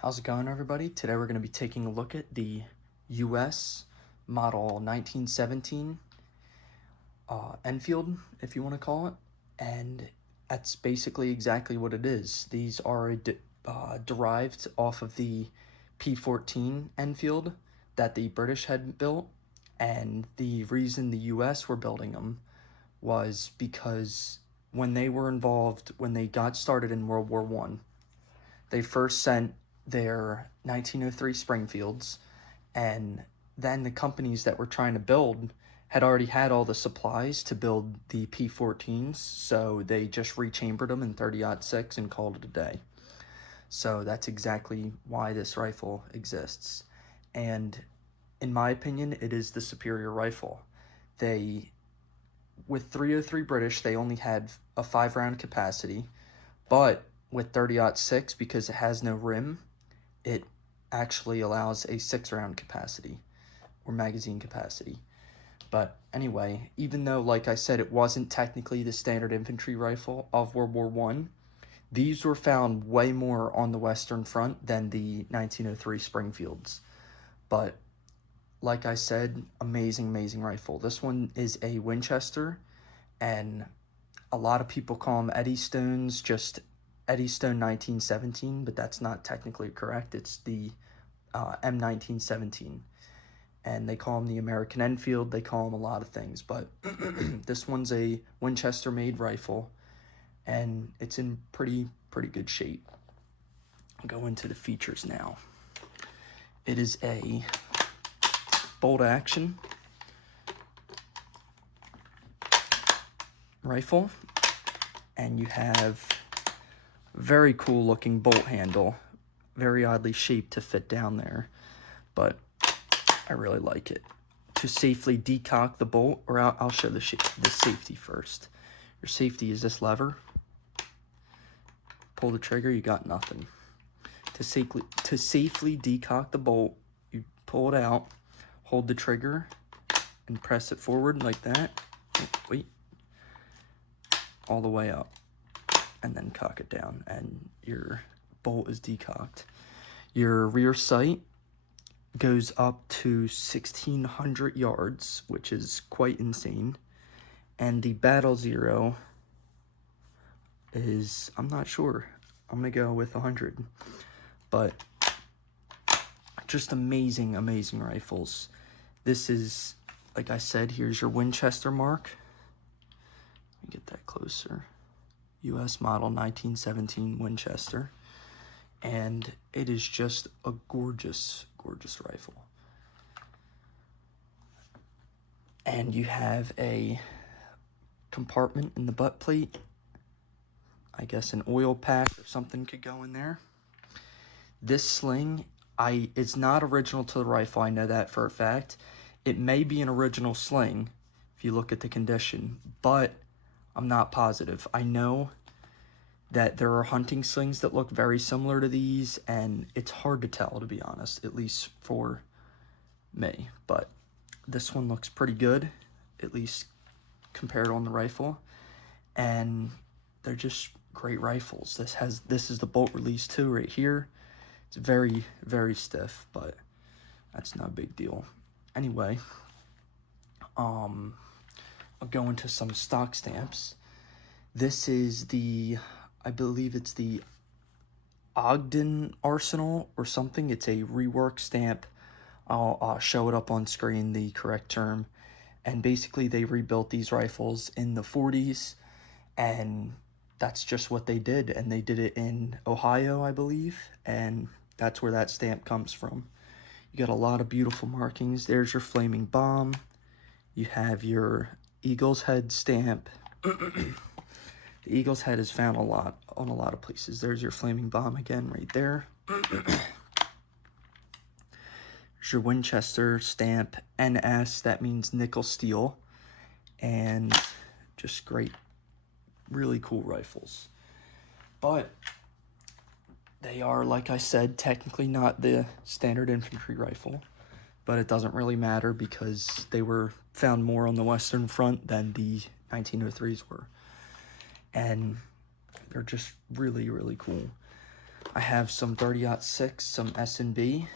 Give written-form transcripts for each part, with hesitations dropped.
How's it going, everybody? Today we're going to be taking a look at the US Model 1917 Enfield, if you want to call it, and that's basically exactly what it is. These are derived off of the P-14 Enfield that the British had built, and the reason the US were building them was because when they got started in World War I, they first sent their 1903 Springfields, and then the companies that were trying to build had already had all the supplies to build the P-14s, so they just rechambered them in 30-06 and called it a day. So that's exactly why this rifle exists. And in my opinion, it is the superior rifle. With 303 British, they only had a 5-round capacity, but with 30-06, because it has no rim, it actually allows a 6-round capacity or magazine capacity. But anyway, even though, like I said, it wasn't technically the standard infantry rifle of World War I, these were found way more on the Western Front than the 1903 Springfields. But like I said, amazing rifle. This one is a Winchester, and a lot of people call them Eddystones, just Eddystone 1917, but that's not technically correct. It's the M1917, and they call them the American Enfield. They call them a lot of things, but this one's a Winchester-made rifle, and it's in pretty good shape. I'll go into the features now. It is a bolt action rifle, and you have very cool looking bolt handle, very oddly shaped to fit down there, but I really like it. To safely decock the bolt, or I'll show the safety first. Your safety is this lever. Pull the trigger, you got nothing. To safely decock the bolt, you pull it out, hold the trigger, and press it forward like that. Wait. All the way up, and then cock it down, and your bolt is decocked. Your rear sight goes up to 1,600 yards, which is quite insane. And the battle zero is, I'm not sure. I'm gonna go with 100. But just amazing rifles. This is, like I said, here's your Winchester mark. Let me get that closer. US Model 1917 Winchester. And it is just a gorgeous rifle. And you have a compartment in the butt plate. I guess an oil pack or something could go in there. This sling, it's not original to the rifle, I know that for a fact. It may be an original sling if you look at the condition, but I'm not positive. I know that there are hunting slings that look very similar to these, and it's hard to tell, to be honest, at least for me. But this one looks pretty good, at least compared on the rifle, and they're just great rifles. This is the bolt release too, right here. It's very stiff, but that's no big deal. Anyway, I'll go into some stock stamps. This is I believe it's the Ogden Arsenal or something. It's a rework stamp. I'll show it up on screen, the correct term. And basically they rebuilt these rifles in the 40s, and that's just what they did. And they did it in Ohio, I believe, and that's where that stamp comes from. You got a lot of beautiful markings. There's your flaming bomb. You have your Eagle's head stamp. The Eagle's head is found on a lot of places. There's your flaming bomb again right there. There's your Winchester stamp, NS, that means nickel steel. And just great, really cool rifles. But they are, like I said, technically not the standard infantry rifle. But it doesn't really matter because they were found more on the Western Front than the 1903s were. And they're just really cool. I have some 30-06, some S&B.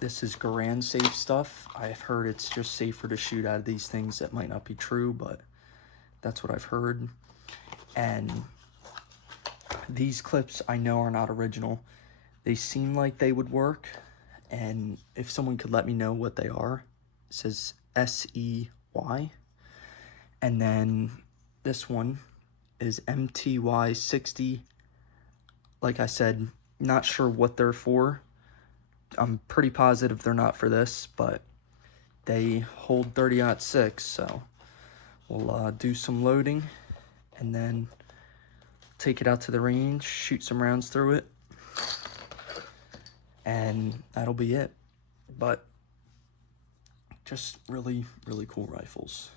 This is Garand safe stuff. I've heard it's just safer to shoot out of these things. That might not be true, but that's what I've heard. And these clips I know are not original. They seem like they would work, and if someone could let me know what they are. It says SEY. And then this one is MTY60. Like I said, not sure what they're for. I'm pretty positive they're not for this, but they hold 30-06, so we'll do some loading and then take it out to the range, shoot some rounds through it, and that'll be it. But just really, really cool rifles.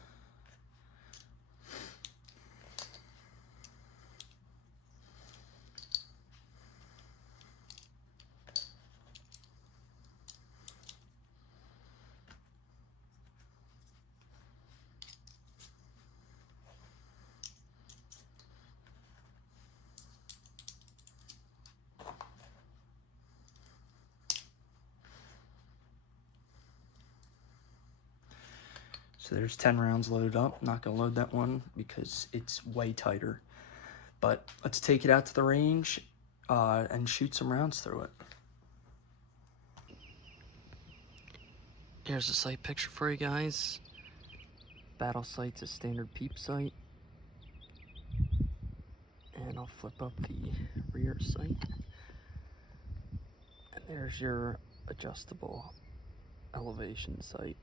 So there's 10 rounds loaded up. Not gonna load that one because it's way tighter. But let's take it out to the range and shoot some rounds through it. Here's a sight picture for you guys. Battlesight's a standard peep sight. And I'll flip up the rear sight. And there's your adjustable elevation sight.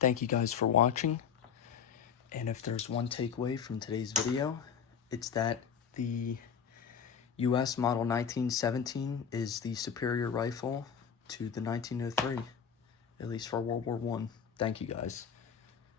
Thank you guys for watching, and if there's one takeaway from today's video, it's that the US Model 1917 is the superior rifle to the 1903, at least for World War I. Thank you guys.